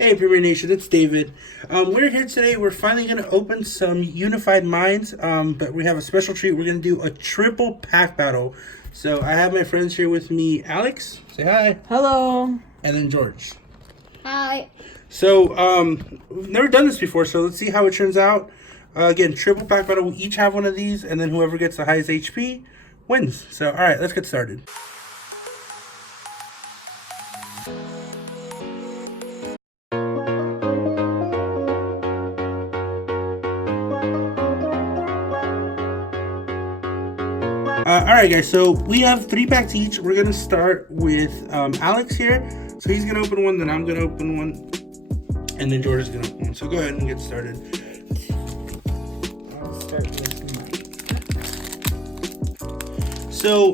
Hey, Premier Nation, it's David. We're here today. We're finally going to open some Unified Minds, but we have a special treat. We're going to do a triple pack battle. So I have my friends here with me. Alex, say hi. Hello. And then George. Hi. So we've never done this before, so let's see how it turns out. Again, triple pack battle. We each have one of these, and then whoever gets the highest HP wins. So, all right, let's get started. Alright guys, so we have 3 packs each. We're going to start with Alex here. So he's going to open one, then I'm going to open one, and then George is going to open one. So go ahead and get started. I'll start with mine. So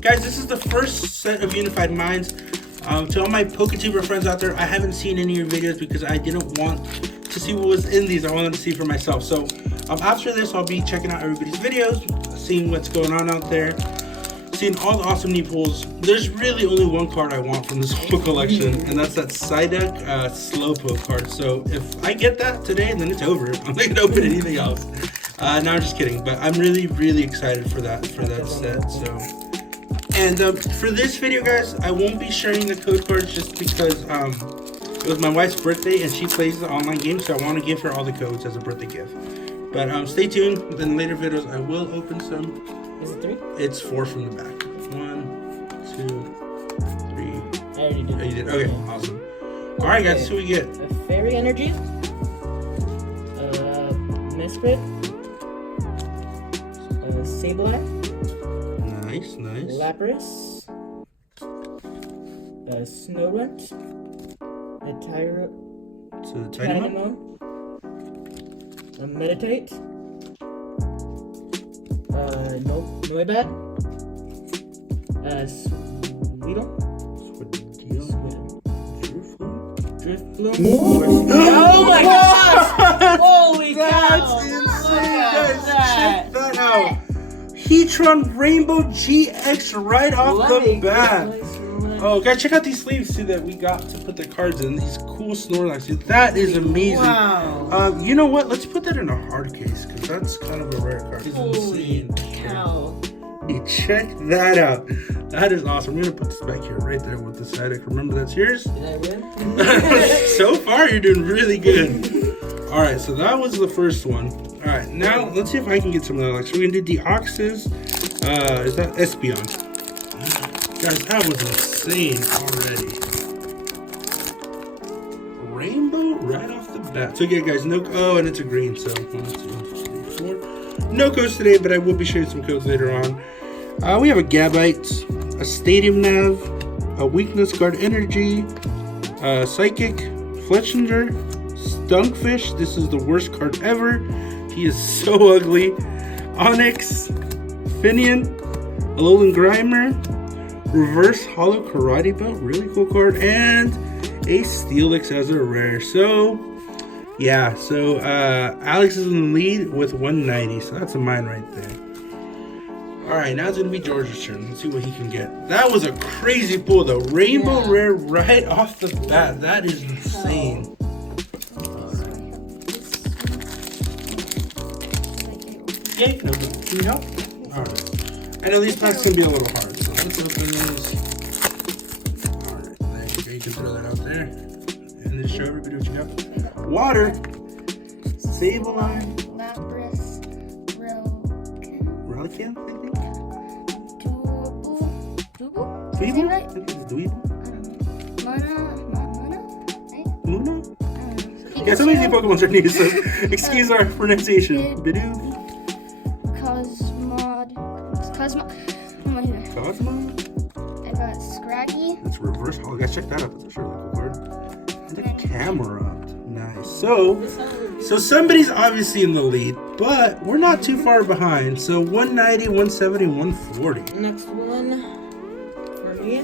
guys, this is the first set of Unified Minds. To all my PokeTuber friends out there, I haven't seen any of your videos because I didn't want to see what was in these. I wanted to see for myself. So after this, I'll be checking out everybody's videos, seeing what's going on out there, seeing all the awesome new pulls. There's really only one card I want from this whole collection, and that's that Psyduck Slowpoke card. So if I get that today, then it's over. I'm not gonna open anything else. No, I'm just kidding. But I'm really excited for that set. So, and for this video, guys, I won't be sharing the code cards just because it was my wife's birthday and she plays the online game, so I want to give her all the codes as a birthday gift. But stay tuned. In later videos, I will open some. Is it 3? It's 4 from the back. 1, 2, 3. I already did. Oh, you did? Okay, awesome. Alright, guys, who we get? A Fairy Energy. Mesprit. Sableye. Nice. Lapras. Snorunt. A So the Tynamo. Tynamo. A Meditate. Noibat. Sweedle. Driftloom. Oh my gosh! Holy cow! That's insane, guys. Check that out. Heatron Rainbow GX right off the bat. Oh, guys, check out these sleeves too that we got to put the cards in. These cool Snorlax. Dude, that is amazing. Wow. You know what? Let's put that in a hard case because that's kind of a rare card. It's Holy insane. cow. Hey, check that out. That is awesome. We're gonna put this back here, right there with the Psyduck. Remember, that's yours. Did I win? So far, you're doing really good. All right, so that was the first one. All right, now let's see if I can get some of that. Like, so we're gonna do Deoxys. Is that Espeon? Guys, that was insane already. Rainbow right off the bat. So again, guys, no. Oh, and it's a green. So 1, 2, 3, 4. No codes today, but I will be sharing some codes later on. We have a Gabite, a Stadium Nav, a Weakness Guard Energy, Psychic, Fletchinger, Stunkfish. This is the worst card ever. He is so ugly. Onyx, Finian, Alolan Grimer, Reverse Hollow Karate Belt, really cool card, and a Steelix as a rare. So, yeah, so Alex is in the lead with 190, so that's a mine right there. Alright, now it's going to be George's turn. Let's see what he can get. That was a crazy pull, though. Rainbow rare right off the bat. That is insane. Yeah, you can open it. Can you help? Alright. I know these packs can be a little hard, so let's open these. Alright, there you go. You can throw that out there. And then show everybody what you got. Water. Sableye. Lapras. Relican, I think. Dubu? Dweeble? Right? I think it's Dweeble. Mona? Right? Luna? Pikachu, Yeah, some of these Pokemon's are new, so excuse our pronunciation. Bidoof. Cosmo. Oh my God. Cosmo? I got Scraggy. That's reverse hollow. Guys, check that out. That's a really cool card. And the camera. Nice. So somebody's obviously in the lead, but we're not too far behind. So 190, 170, 140. Next one for me.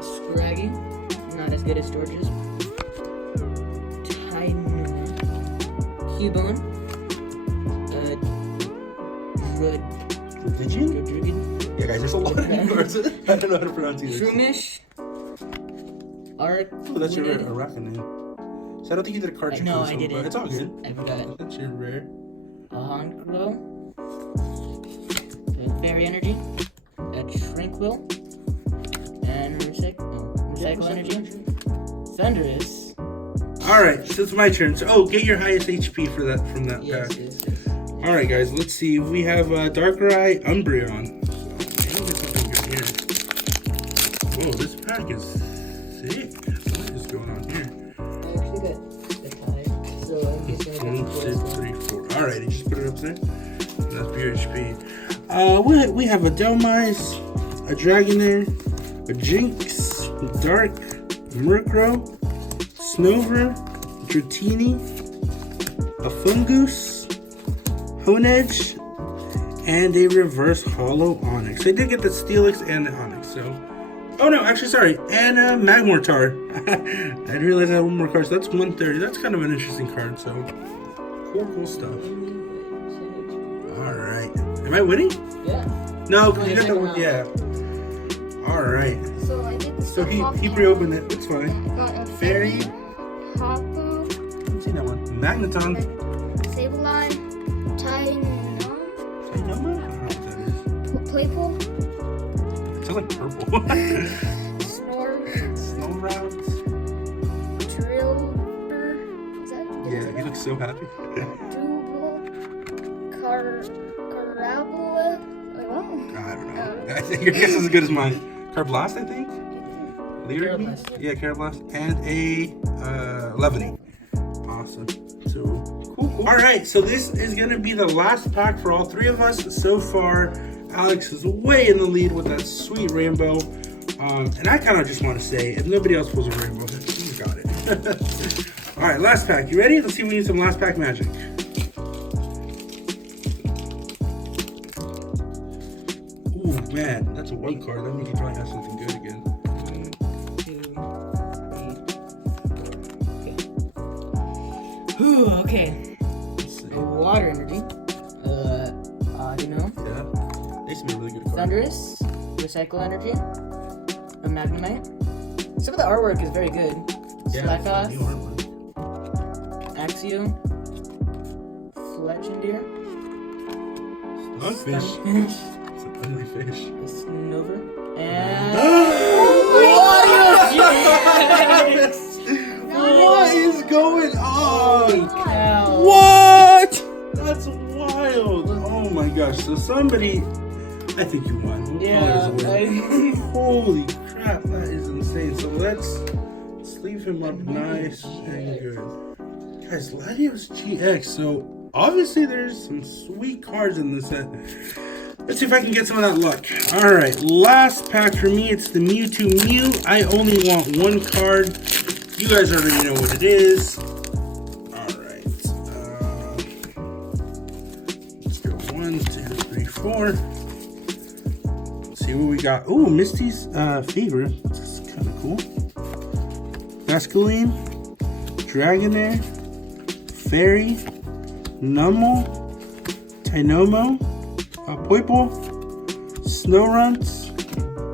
Scraggy. Not as good as George's. Tynamo. Cubone. Druid. Yeah, guys, there's a lot of new cards. I don't know how to pronounce these. Shroomish. Dark. Oh, that's your rare Arachnid. So I don't think you did a card trick. No, for this I one, didn't. but it's all good. I forgot. That's your rare. A Honchkrow. A Fairy Energy. A Tranquil. And Recycle Energy. Thunderous. All right, so it's my turn. So, oh, get your highest HP for that from that Yes, pack. yes. All right, guys, let's see. We have Darkrai, Umbreon. So, maybe there's something good here. Whoa, this pack is sick. What is going on here? I actually got the time, so I'm just gonna 1, go 2, for 3, 4. All right, you just put it up there. That's pure HP. We have a Delmise, a Dragonair, a Jinx, Dark, Murkrow, Snover, Dratini, a Fungoose, Honedge, and a reverse hollow Onyx. I did get the Steelix and the Onyx, so. Oh no, actually, sorry, and a Magmortar. I didn't realize I had one more card, so that's 130. That's kind of an interesting card, so. Cool stuff. Alright. Am I winning? Yeah. No, because you got second the one. Yeah. Alright. So I did the So stuff off he camera. pre-opened it. It's fine. I got a Fairy. Hapu, I've seen that one. Magneton. Sableye, Tynamo, Dynamo? I don't know what that is. Playpool, It sounds like purple. Snore, Snowroute. Drillbur, is that? Yeah, he looks so happy. Double, Carabola, wait, what? I don't know. I think your guess is as good as mine. Carblast, I think? Lyric? Carablast. Yeah, Carablast. And a Levany. Awesome. So, cool. Alright, so this is going to be the last pack for all three of us. So far, Alex is way in the lead with that sweet rainbow. And I kind of just want to say, if nobody else pulls a rainbow, you got it. Alright, last pack. You ready? Let's see if we need some last pack magic. Ooh, man, that's a one card. That means you probably have something good again. 1, 2, 3, 4. Whew, okay. Let's see. Water Energy. Audino. Yeah, these be a really good card. Thunderous. Recycle Energy. A Magnemite. Some of the artwork is very good. Yeah, Slackoth. it's new artwork. Axio. Fletchendeer. Stonefish. Stunfish. It's an ugly fish. A Snover. And... What is going Holy on? cow. What? That's wild. Oh my gosh. So somebody, I think you won. We'll call it as a win. Holy crap, that is insane. So let's leave him up nice and good. Guys, Latios GX. So obviously there's some sweet cards in this set. Let's see if I can get some of that luck. Alright, last pack for me. It's the Mewtwo Mew. I only want one card. You guys already know what it is. Alright. Let's go 1, 2, 3, 4. Let's see what we got. Oh, Misty's Fever. That's kind of cool. Basculine. Dragonair. Fairy. Numel. Dynamo. Poipole, Snorunt,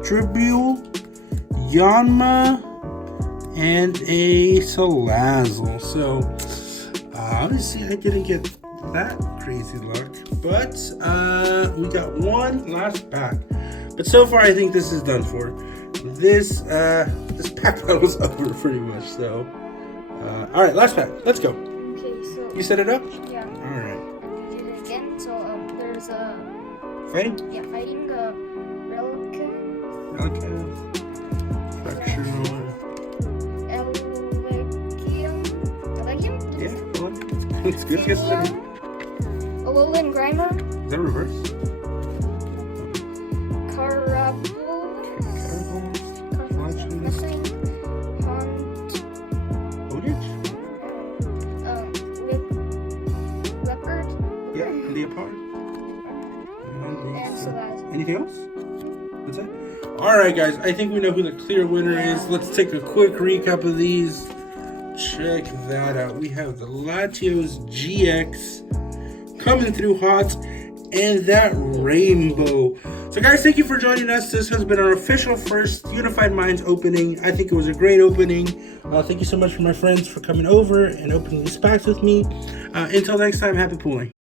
Tribule, Yanma, and a Salazzle. So, obviously I didn't get that crazy luck, but we got one last pack. But so far I think this is done for. This pack battle's over pretty much, so. Alright, last pack. Let's go. Okay, so You set it up? yeah, Alright. do it again. So there's Fighting? fighting Relican, Okay. Fractional. Elegium? Yeah, well, it's good. Yes, is Alolan Grimer, that reverse? Missing, Hunt, Odich? Leopard, Yeah, Leopard. and Salazzle. Anything else? That's it? Alright, guys, I think we know who the clear winner is. Let's take a quick recap of these. Check that out. We have the Latios GX coming through hot, and that rainbow. So guys, thank you for joining us. This has been our official first Unified Minds opening. I think it was a great opening. Thank you so much for my friends for coming over and opening these packs with me. Until next time, happy pooling.